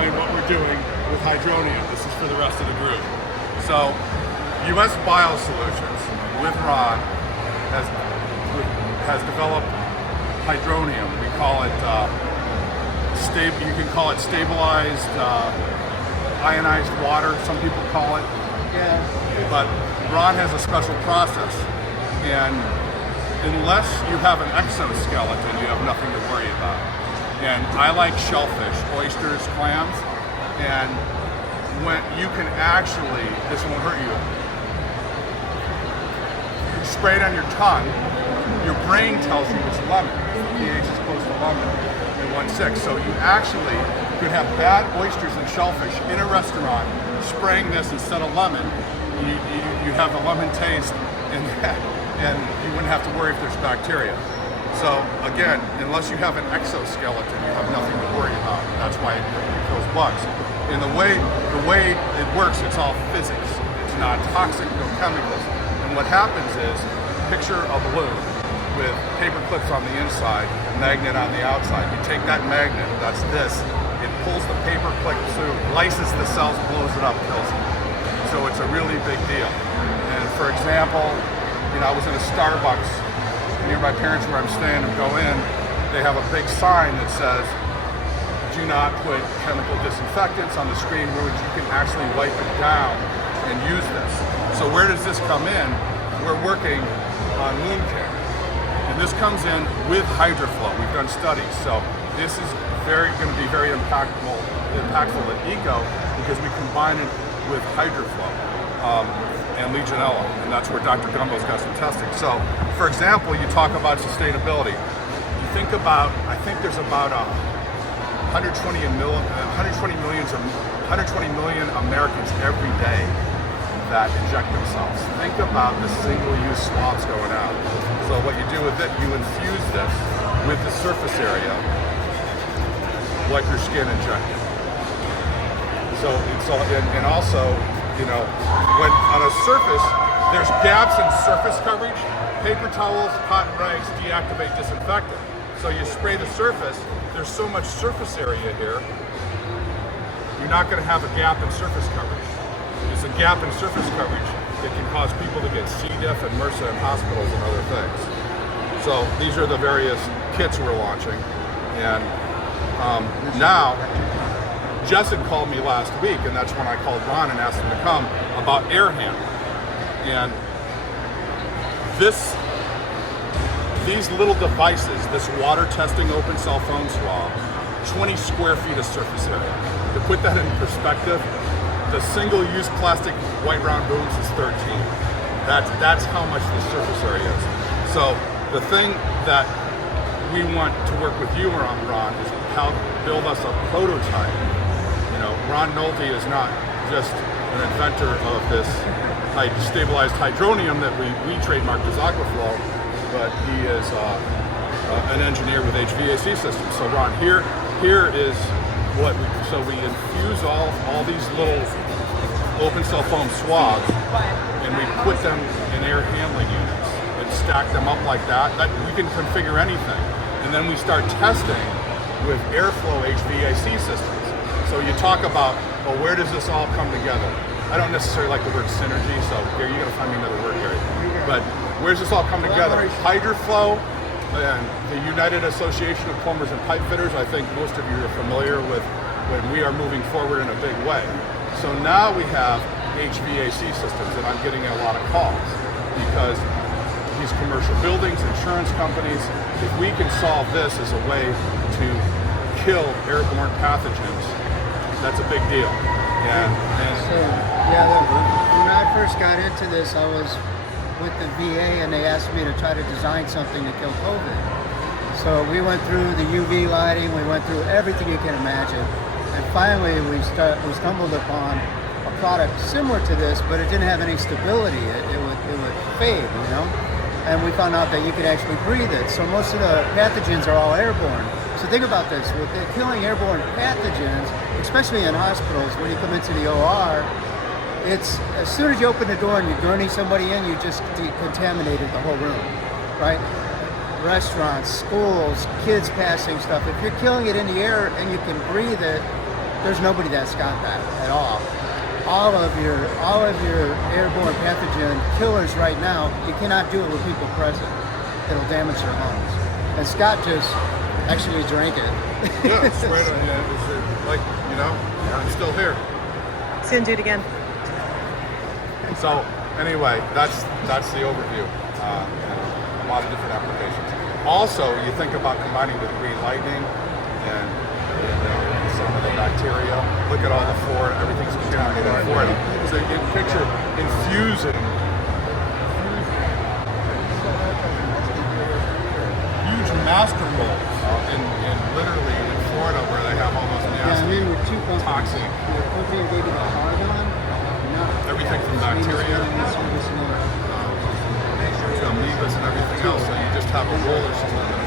explain what we're doing with Hydronium. This is for the rest of the group. So, US Biosolutions with Ron has developed Hydronium. We call it you can call it stabilized ionized water. Some people call it. Yeah. But Ron has a special process, and unless you have an exoskeleton, you have nothing to worry about. And I like shellfish, oysters, clams, and when you can actually, this won't hurt you. You spray it on your tongue, your brain tells you it's lemon. The pH is close to lemon in 1.6. So you actually could have bad oysters and shellfish in a restaurant, spraying this instead of lemon. You have a lemon taste, and you wouldn't have to worry if there's bacteria. So again, unless you have an exoskeleton, you have nothing to worry about. That's why it kills bugs. And the way it works, it's all physics. It's not toxic, no chemicals. And what happens is, picture a balloon with paper clips on the inside, a magnet on the outside. You take that magnet, that's this, it pulls the paper clips through, lyses the cells, blows it up, kills them. So it's a really big deal. And for example, I was in a Starbucks near my parents where I'm staying, and go in, they have a big sign that says, do not put chemical disinfectants on the screen where you can actually wipe it down and use this. So where does this come in? We're working on wound care. And this comes in with HydroFlow. We've done studies. So this is going to be very impactful at Eco, because we combine it with HydroFlow and Legionella, and that's where Dr. Gumbo's got some testing. So, for example, you talk about sustainability. You think about, I think there's about 120 million Americans every day that inject themselves. Think about the single-use swabs going out. So what you do with it, you infuse this with the surface area, like your skin injected. So it's all, and also, when on a surface, there's gaps in surface coverage. Paper towels, cotton rags deactivate disinfectant. So you spray the surface, there's so much surface area here, you're not going to have a gap in surface coverage. There's a gap in surface coverage that can cause people to get C. diff and MRSA in hospitals and other things. So these are the various kits we're launching. And now, Justin called me last week, and that's when I called Ron and asked him to come, about air handling. And these little devices, this water testing open cell foam swab, 20 square feet of surface area. To put that in perspective, the single-use plastic white round booms is 13. That's how much the surface area is. So the thing that we want to work with you on, Ron, is how to build us a prototype. Ron Nolte is not just an inventor of this stabilized hydronium that we trademarked as AquaFlow, but he is an engineer with HVAC systems. So Ron, here is what we infuse all these little open cell foam swabs, and we put them in air handling units and stack them up like that. We can configure anything, and then we start testing with airflow HVAC systems. So you talk about, well, where does this all come together? I don't necessarily like the word synergy, so here, you're gonna find me another word here. But where's this all come together? HydroFlow and the United Association of Plumbers and Pipe Fitters, I think most of you are familiar with when we are moving forward in a big way. So now we have HVAC systems, and I'm getting a lot of calls because these commercial buildings, insurance companies, if we can solve this as a way to kill airborne pathogens, that's a big deal. When I first got into this, I was with the VA, and they asked me to try to design something to kill COVID. So we went through the UV lighting, we went through everything you can imagine, and finally we stumbled upon a product similar to this, but it didn't have any stability. It would fade, And we found out that you could actually breathe it. So most of the pathogens are all airborne. So think about this, with killing airborne pathogens, especially in hospitals, when you come into the OR, it's as soon as you open the door and you gurney somebody in, you just contaminated the whole room, right? Restaurants, schools, kids passing stuff. If you're killing it in the air and you can breathe it, There's nobody that's got that at all. All of your airborne pathogen killers right now, you cannot do it with people present. It'll damage their lungs. And Scott just actually drank it. Yeah, it's right on. Yeah, it's like, you know, I'm still here. He's gonna do it again. So anyway, that's the overview. And a lot of different applications. Also, you think about combining with green lightning and some of the bacteria. Look at all the flora, everything's contaminated in Florida. So you can picture infusing huge master molds in literally in Florida where they have all those nasty, toxic, everything from bacteria to amoebas and everything else. So you just have a roller system